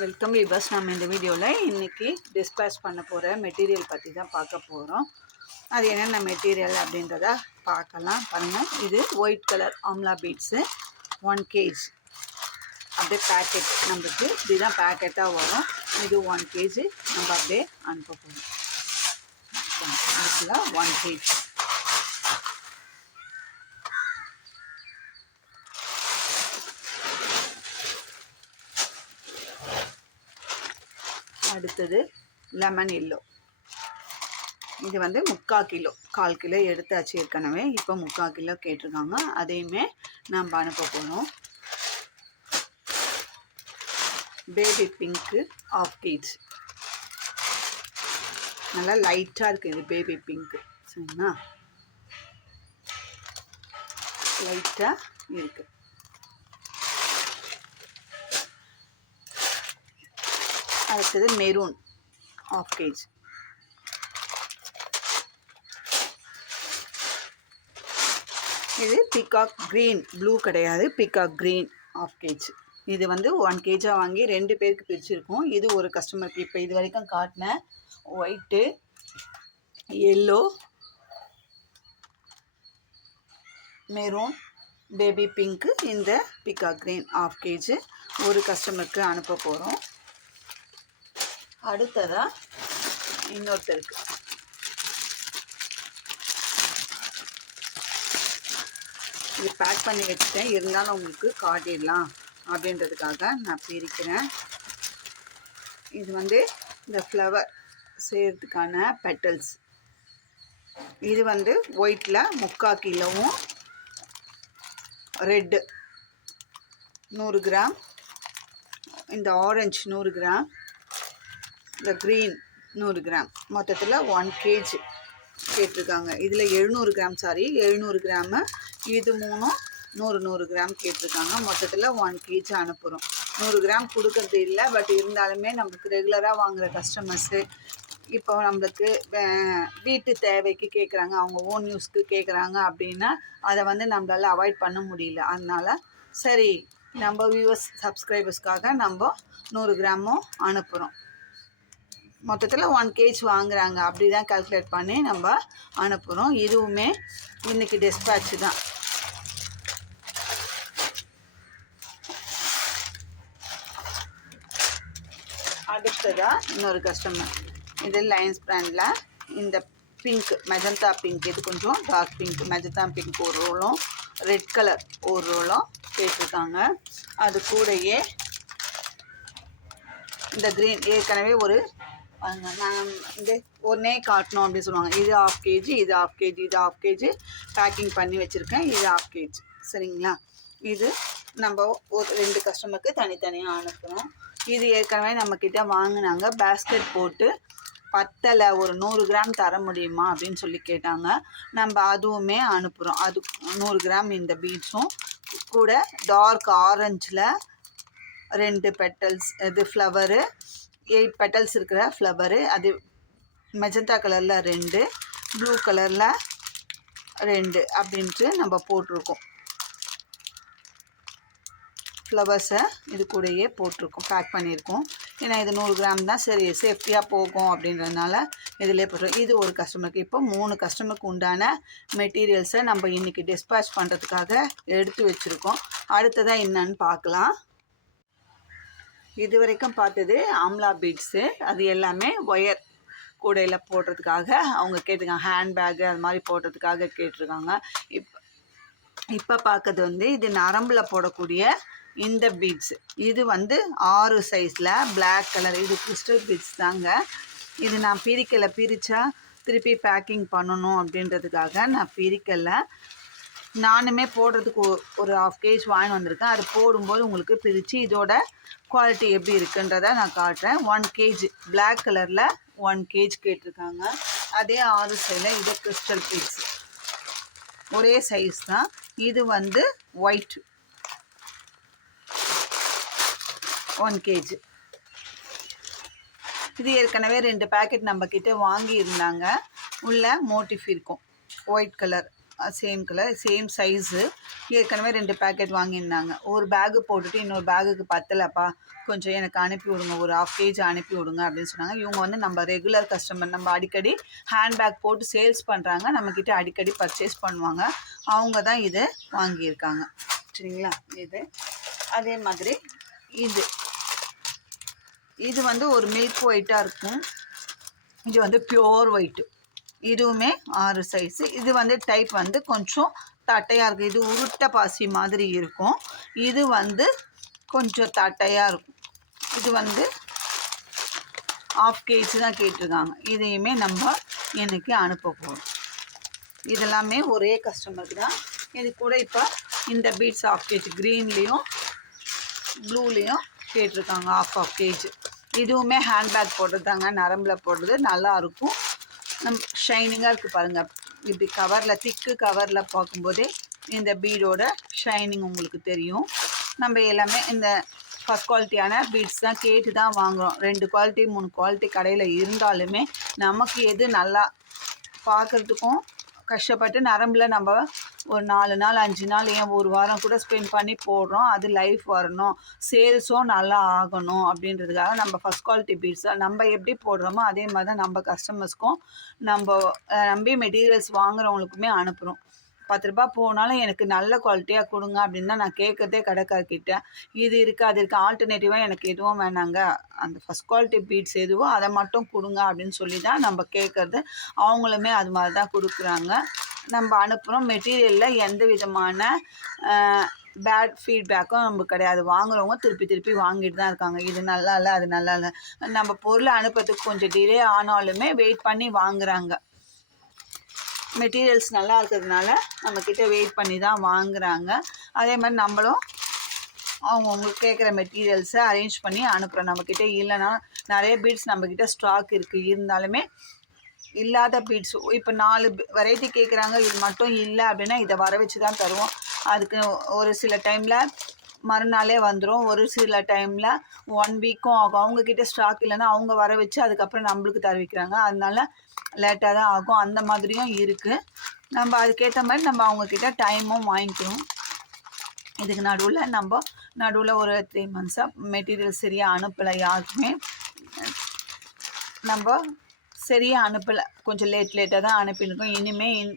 Welcome viewers. நம்ம இந்த வீடியோவில் இன்றைக்கி டிஸ்பேச் பண்ண போகிற மெட்டீரியல் பற்றி தான் பார்க்க போகிறோம். அது என்னென்ன மெட்டீரியல் அப்படின்றத பார்க்கலாம். பாருங்கள், இது white colour amla beads 1 kg. அப்படியே பேக்கெட் நம்மளுக்கு இதுதான் பேக்கெட்டாக வரும். இது 1 kg நம்ம அப்படியே அனுப்ப போகிறோம். இதுக்குள்ள 1 kg. அடுத்தது லெமன் எல்லோ. இது வந்து 3/4 கிலோ, 1/4 கிலோ எடுத்தாச்சு ஏற்கனவே. இப்போ 3/4 கிலோ கேட்டிருக்காங்க, அதையுமே நம்ம அனுப்ப போகிறோம். Baby pink 1/2 kg. நல்லா லைட்டாக இருக்குது இது பேபி பிங்க்கு, சரிங்களா? லைட்டாக இருக்குது. அடுத்தது மெரூன் 1/2 kg. இது பிகாக் க்ரீன், ப்ளூ கிடையாது, பிகாக் க்ரீன் 1/2 kg. இது வந்து 1 kg வாங்கி 2 பேருக்கு பிரிச்சுருக்கோம். இது ஒரு கஸ்டமருக்கு. இப்போ இது வரைக்கும் காட்டின white, yellow, maroon, baby pink, இந்த பிகாக் க்ரீன் 1/2 kg ஒரு கஸ்டமருக்கு அனுப்ப போகிறோம். அடுத்ததாக இன்னொருத்தருக்கு இது பேக் பண்ணி வச்சுட்டேன், இருந்தாலும் உங்களுக்கு காட்டிடலாம் அப்படின்றதுக்காக நான் பிரிக்கிறேன். இது வந்து இந்த ஃப்ளவர் செய்கிறதுக்கான பெட்டல்ஸ். இது வந்து ஒயிட்டில் 3/4 கிலோவும், ரெட்டு 100 கிராம், இந்த ஆரஞ்சு 100 கிராம், இந்த க்ரீன் 100 கிராம், மொத்தத்தில் 1 kg கேட்டிருக்காங்க. இதில் 700 கிராம், 700 கிராமு, இது 3 100 கிராம் கேட்டிருக்காங்க. மொத்தத்தில் 1 kg அனுப்புகிறோம். 100 கிராம் கொடுக்கறது இல்லை, பட் இருந்தாலுமே நம்மளுக்கு ரெகுலராக வாங்குகிற கஸ்டமர்ஸு இப்போ நம்மளுக்கு வீட்டு தேவைக்கு கேட்குறாங்க, அவங்க ஓன் யூஸ்க்கு கேட்குறாங்க அப்படின்னா அதை வந்து நம்மளால் அவாய்ட் பண்ண முடியல. அதனால் சரி, நம்ம வியூவர்ஸ் சப்ஸ்கிரைபர்ஸ்க்காக நம்ம 100 கிராமும் அனுப்புகிறோம். மொத்தத்தில் 1 kg வாங்குகிறாங்க, அப்படி தான் கால்குலேட் பண்ணி நம்ம அனுப்புகிறோம். இதுவுமே இன்றைக்கி டிஸ்பேட்ச் தான். அடுத்ததாக இன்னொரு கஸ்டமர். இது லைன்ஸ் பிராண்டில் இந்த பிங்க், மெஜந்தா பிங்க், இது கொஞ்சம் டார்க் பிங்க், மெஜந்தா பிங்க் ஒரு ரோலும், ரெட் கலர் ஒரு ரோலும் கேட்டிருக்காங்க. அது கூடயே இந்த க்ரீன் ஏற்கனவே ஒரு நான் இந்த ஒன்றே காட்டணும் அப்படின்னு சொல்லுவாங்க. இது 1/2 kg, இது 1/2 kg, இது 1/2 kg பேக்கிங் பண்ணி வச்சுருக்கேன். இது 1/2 kg, சரிங்களா? இது நம்ம ஒரு 2 கஸ்டமருக்கு தனித்தனியாக அனுப்புகிறோம். இது ஏற்கனவே நம்மக்கிட்ட வாங்கினாங்க, பேஸ்கெட் போட்டு பத்தலை, ஒரு 100 கிராம் தர முடியுமா அப்படின்னு சொல்லி கேட்டாங்க. நம்ம அதுவுமே அனுப்புகிறோம். அது 100 கிராம் இந்த பீட்ஸும் கூட டார்க் ஆரஞ்சில் 2 பெட்டல்ஸ், இது ஃப்ளவரு 8 பெட்டல்ஸ் இருக்கிற ஃப்ளவரு, அது மெஜந்தா கலரில் 2, ப்ளூ கலரில் 2 அப்படின்ட்டு நம்ம போட்டிருக்கோம். ஃப்ளவர்ஸை இது கூடயே போட்டிருக்கோம், பேக் பண்ணியிருக்கோம். ஏன்னா இது 100 கிராம் தான், சரி சேஃப்டியாக போகும் அப்படின்றதுனால இதிலே போட்டுருக்கோம். இது ஒரு கஸ்டமருக்கு. இப்போ 3 கஸ்டமருக்கு உண்டான மெட்டீரியல்ஸை நம்ம இன்றைக்கி டிஸ்பேச் பண்ணுறதுக்காக எடுத்து வச்சுருக்கோம். அடுத்ததாக என்னன்னு பார்க்கலாம். இது வரைக்கும் பார்த்தது ஆம்லா பீட்ஸு, அது எல்லாமே ஒயர் கூடையில் போடுறதுக்காக அவங்க கேட்டிருக்காங்க. ஹேண்ட்பேக்கு அது மாதிரி போடுறதுக்காக கேட்டிருக்காங்க. இப்போ பார்க்கறது வந்து இது நரம்பில் போடக்கூடிய இந்த பீட்ஸு. இது வந்து 6 சைஸில் பிளாக் கலர், இது கிறிஸ்டல் பீட்ஸ் தாங்க. இது நான் பிரித்தா திருப்பி பேக்கிங் பண்ணணும் அப்படின்றதுக்காக நான் பிரிக்கலை. நானுமே போடுறதுக்கு ஒரு 1/2 kg வாங்கி வந்திருக்கேன். அது போடும்போது உங்களுக்கு பிரித்து இதோட குவாலிட்டி எப்படி இருக்குன்றதை நான் காட்டுறேன். 1 kg பிளாக் கலரில் 1 kg கேட்டிருக்காங்க. அதே 6 சைடில் இது கிறிஸ்டல் பீட்ஸ், ஒரே சைஸ் தான். இது வந்து ஒயிட் 1 kg. இது ஏற்கனவே 2 பேக்கெட் நம்மக்கிட்ட வாங்கி இருந்தாங்க. உள்ள மோட்டிஃப் இருக்கும், white colour, same colour, same size. ஏற்கனவே 2 பேக்கெட் வாங்கியிருந்தாங்க. ஒரு பேக்கு போட்டுட்டு இன்னொரு பேக்குக்கு பத்தலப்பா, கொஞ்சம் எனக்கு அனுப்பி விடுங்க, ஒரு 1/2 கேஜி அனுப்பி விடுங்க அப்படின்னு சொன்னாங்க. இவங்க வந்து நம்ம ரெகுலர் கஸ்டமர், நம்ம அடிக்கடி ஹேண்ட் பேக் போட்டு சேல்ஸ் பண்ணுறாங்க, நம்மக்கிட்ட அடிக்கடி பர்ச்சேஸ் பண்ணுவாங்க. அவங்க தான் இது வாங்கியிருக்காங்க. சரிங்களா? இது அதே மாதிரி இது இது வந்து ஒரு மில்க் ஒயிட்டாக இருக்கும். இது வந்து பியோர் ஒயிட்டு. இதுவுமே 6 சைஸு. இது வந்து டைப் வந்து கொஞ்சம் தட்டையாக இருக்குது. இது உருட்டை பாசி மாதிரி இருக்கும். இது வந்து கொஞ்சம் தட்டையாக இருக்கும். இது வந்து 1/2 கேஜி தான் கேட்டிருக்காங்க. இதையுமே நம்ம எனக்கு அனுப்ப போகிறோம். இதெல்லாமே ஒரே கஸ்டமருக்கு தான். இது கூட இப்போ இந்த பீட்ஸ் 1/2 கேஜி க்ரீன்லேயும் ப்ளூலேயும் கேட்டிருக்காங்க. 1/2 கேஜி. இதுவுமே ஹேண்ட்பேக் போடுறது தாங்க, நரம்பில் போடுறது, நல்லாயிருக்கும். ஷைனிங்காக இருக்குது பாருங்கள். இப்படி கவரில் திக்கு கவரில் பார்க்கும்போதே இந்த பீடோட ஷைனிங் உங்களுக்கு தெரியும். நம்ம எல்லாமே இந்த ஃபஸ்ட் குவாலிட்டியான பீட்ஸ் தான் கேட்டு தான் வாங்குகிறோம். 2 குவாலிட்டி 3 குவாலிட்டி கடையில் இருந்தாலுமே நமக்கு எது நல்லா பார்க்குறதுக்கும் கஷ்டப்பட்டு நரம்பில் நம்ம ஒரு 4 நாள் 5 நாள் ஏன் 1 வாரம் கூட ஸ்பெண்ட் பண்ணி போடுறோம். அது லைஃப் வரணும், சேல்ஸும் நல்லா ஆகணும் அப்படின்றதுக்காக நம்ம ஃபஸ்ட் குவாலிட்டி பீட்ஸை நம்ம எப்படி போடுறோமோ அதே மாதிரி தான் நம்ம கஸ்டமர்ஸ்க்கும் நம்ம நம்பி மெட்டீரியல்ஸ் வாங்குறவங்களுக்குமே அனுப்புகிறோம். 10 ரூபா போனாலும் எனக்கு நல்ல குவாலிட்டியாக கொடுங்க அப்படின்னு தான் நான் கேட்குறதே கடைக்காரர்கிட்ட. இது இருக்குது அது இருக்குது, ஆல்டர்னேட்டிவாக எனக்கு எதுவும் வேணாங்க, அந்த ஃபஸ்ட் குவாலிட்டி பீட்ஸ் எதுவோ அதை மட்டும் கொடுங்க அப்படின்னு சொல்லி தான் நம்ம கேட்குறது. அவங்களுமே அது மாதிரி தான் கொடுக்குறாங்க. நம்ம அனுப்புகிறோம். மெட்டீரியலில் எந்த விதமான பேட் ஃபீட்பேக்கும் நமக்கு கிடையாது. வாங்குறவங்க திருப்பி திருப்பி வாங்கிட்டு தான் இருக்காங்க. இது நல்லா இல்லை, அது நல்லா இல்லை. நம்ம பொருளை அனுப்புறதுக்கு கொஞ்சம் டிலே ஆனாலுமே வெயிட் பண்ணி வாங்குறாங்க. மெட்டீரியல்ஸ் நல்லா இருக்கிறதுனால நம்மக்கிட்ட வெயிட் பண்ணி தான் வாங்குகிறாங்க. அதே மாதிரி நம்மளும் அவங்களுக்கு கேட்குற மெட்டீரியல்ஸை அரேஞ்ச் பண்ணி அனுப்புகிறோம். நம்மக்கிட்ட இல்லைன்னா நிறைய பீட்ஸ் நம்மக்கிட்ட ஸ்டாக் இருக்குது, இருந்தாலுமே இல்லாத பீட்ஸ் இப்போ 4 வெரைட்டி கேட்குறாங்க, இது மட்டும் இல்லை அப்படின்னா இதை வர வச்சு தான் தருவோம். அதுக்கு ஒரு சில டைமில் மறுநாளே வந்துடும், ஒரு சில டைமில் 1 வீக்கும் ஆகும். அவங்கக்கிட்ட ஸ்டாக் இல்லைன்னா அவங்க வர வச்சு அதுக்கப்புறம் நம்மளுக்கு தருவிக்கிறாங்க. அதனால லேட்டாக தான் ஆகும். அந்த மாதிரியும் இருக்குது. நம்ம அதுக்கேற்ற மாதிரி நம்ம அவங்கக்கிட்ட டைமும் வாங்கிக்கணும். இதுக்கு நடுவில் ஒரு 3 மந்த்ஸாக மெட்டீரியல் சரியாக அனுப்பலை யாருக்குமே. நம்ம சரியாக அனுப்பலை, கொஞ்சம் லேட்டாக தான் அனுப்பியிருக்கோம். இனிமேல்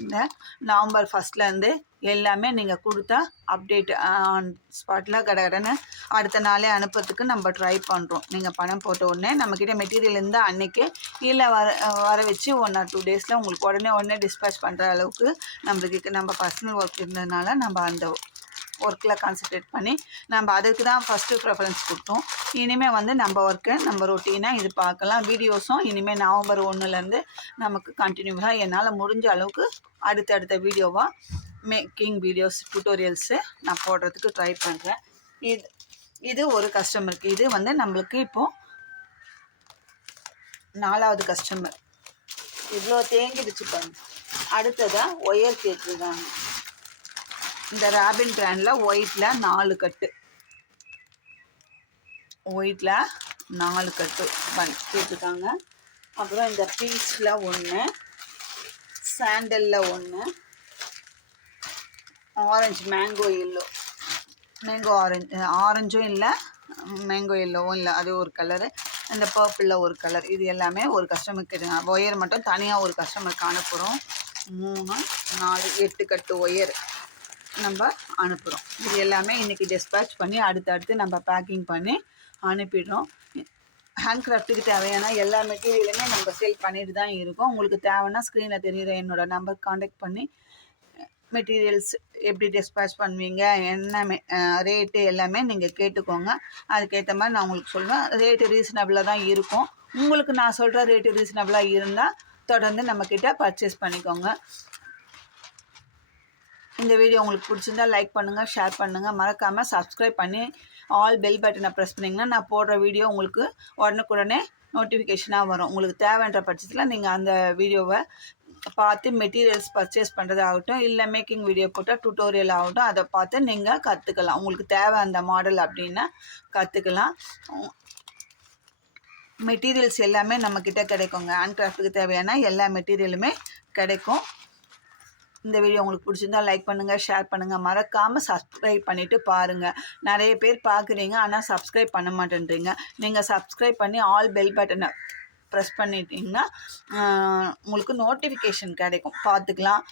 இந்த நவம்பர் ஃபஸ்ட்லேருந்து எல்லாமே நீங்கள் கொடுத்தா அப்டேட் ஆன் ஸ்பாட்டில் கடன்னு அடுத்த நாளே அனுப்புறதுக்கு நம்ம ட்ரை பண்ணுறோம். நீங்கள் பணம் போட்ட உடனே நம்மக்கிட்ட மெட்டீரியல் இருந்தால் அன்றைக்கே, இல்லை வர வச்சு 1 or 2 டேஸில் உங்களுக்கு உடனே டிஸ்பேச் பண்ணுற அளவுக்கு நம்மளுக்கு நம்ம பர்சனல் ஒர்க் இருந்ததுனால நம்ம அந்த ஒர்க்கில் கான்சன்ட்ரேட் பண்ணி நம்ம அதுக்கு தான் ஃபஸ்ட்டு ப்ரெஃபரன்ஸ் கொடுத்தோம். இனிமேல் வந்து நம்ம ஒர்க்கை நம்ம ரொட்டீனாக இது பார்க்கலாம். வீடியோஸும் இனிமேல் நவம்பர் 1லேருந்து நமக்கு கண்டினியூவாக என்னால் முடிஞ்ச அளவுக்கு அடுத்தடுத்த வீடியோவாக மேக்கிங் வீடியோஸ் டியூட்டோரியல்ஸு நான் போடுறதுக்கு ட்ரை பண்ணுறேன். இது ஒரு கஸ்டமருக்கு. இது வந்து நம்மளுக்கு இப்போது 4வது கஸ்டமர். இவ்வளோ தேங்கிடுச்சு பாருங்க. அடுத்ததாக ஒயர் கேட்டுருக்காங்க. இந்த ராபின் பிராண்டில் ஒயிட்டில் 4 கட்டு, ஒயிட்டில் 4 கட்டு கேட்டிருக்காங்க. அப்புறம் இந்த பீச்சில் 1, சாண்டலில் 1, ஆரஞ்சு மேங்கோ எல்லோ, மேங்கோ ஆரஞ்சும் இல்லை, மேங்கோ எல்லோவும் இல்லை, அது ஒரு கலரு. இந்த பர்பிளில் ஒரு கலர். இது எல்லாமே ஒரு கஸ்டமருக்கு கேட்டுங்க. ஒயர் மட்டும் தனியாக ஒரு கஸ்டமருக்கு அனுப்புகிறோம். 3, 4, 8 கட்டு ஒயர் நம்ம அனுப்புகிறோம். இது எல்லாமே இன்றைக்கி டிஸ்பேச் பண்ணி அடுத்தடுத்து நம்ம பேக்கிங் பண்ணி அனுப்பிடுறோம். ஹேண்ட் கிராஃப்ட்டுக்கு தேவையான எல்லா மெட்டீரியலுமே நம்ம சேல் பண்ணிட்டு தான் இருக்கோம். உங்களுக்கு தேவைன்னா ஸ்க்ரீனில் தெரியுற என்னோடய நம்பர் காண்டாக்ட் பண்ணி மெட்டீரியல்ஸ் எப்படி டிஸ்பேச் பண்ணுவீங்க, என்ன ரேட்டு எல்லாமே நீங்கள் கேட்டுக்கோங்க. அதுக்கேற்ற மாதிரி நான் உங்களுக்கு சொல்லுவேன். ரேட்டு ரீசனபிளாக தான் இருக்கும். உங்களுக்கு நான் சொல்கிற ரேட்டு ரீசனபிளாக இருந்தால் தொடர்ந்து நம்மக்கிட்ட பர்ச்சேஸ் பண்ணிக்கோங்க. இந்த வீடியோ உங்களுக்கு பிடிச்சிருந்தா லைக் பண்ணுங்கள், ஷேர் பண்ணுங்கள். மறக்காமல் சப்ஸ்கிரைப் பண்ணி ஆல் பெல் பட்டனை ப்ரெஸ் பண்ணிங்கன்னா நான் போடுற வீடியோ உங்களுக்கு உடனுக்குடனே நோட்டிஃபிகேஷனாக வரும். உங்களுக்கு தேவைன்ற பட்சத்தில் நீங்கள் அந்த வீடியோவை பார்த்து மெட்டீரியல்ஸ் பர்ச்சேஸ் பண்ணுறதாகட்டும், இல்லை மேக்கிங் வீடியோ போட்டால் டியூட்டோரியல் ஆகட்டும், அதை பார்த்து நீங்கள் கற்றுக்கலாம். உங்களுக்கு தேவை அந்த மாடல் அப்படின்னா கற்றுக்கலாம். மெட்டீரியல்ஸ் எல்லாமே நம்மக்கிட்ட கிடைக்குங்க. ஹேண்ட் கிராஃப்ட்டுக்கு தேவையான எல்லா மெட்டீரியலுமே கிடைக்கும். இந்த வீடியோ உங்களுக்கு பிடிச்சிருந்தா லைக் பண்ணுங்கள், ஷேர் பண்ணுங்கள், மறக்காமல் சப்ஸ்கிரைப் பண்ணிவிட்டு பாருங்கள். நிறைய பேர் பார்க்குறீங்க, ஆனால் சப்ஸ்கிரைப் பண்ண மாட்டேன்றீங்க. நீங்கள் சப்ஸ்கிரைப் பண்ணி ஆல் பெல் பட்டனை ப்ரெஸ் பண்ணிட்டீங்கன்னா உங்களுக்கு நோட்டிஃபிகேஷன் கிடைக்கும், பார்த்துக்கலாம்.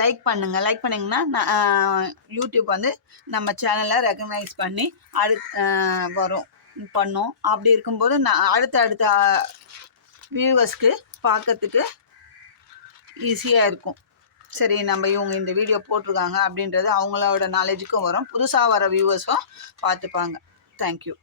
லைக் பண்ணுங்கள். லைக் பண்ணிங்கன்னா யூடியூப் வந்து நம்ம சேனலை ரெகக்னைஸ் பண்ணி வரும் பண்ணோம். அப்படி இருக்கும்போது நான் அடுத்த வியூவர்ஸ்க்கு பார்க்கறதுக்கு ஈஸியாக இருக்கும். சரி, நம்ம இவங்க இந்த வீடியோ போட்டிருக்காங்க அப்படின்றது அவங்களோட நாலேஜுக்கும் வரும், புதுசாக வர வியூவர்ஸும் பார்த்துப்பாங்க. தேங்க்யூ.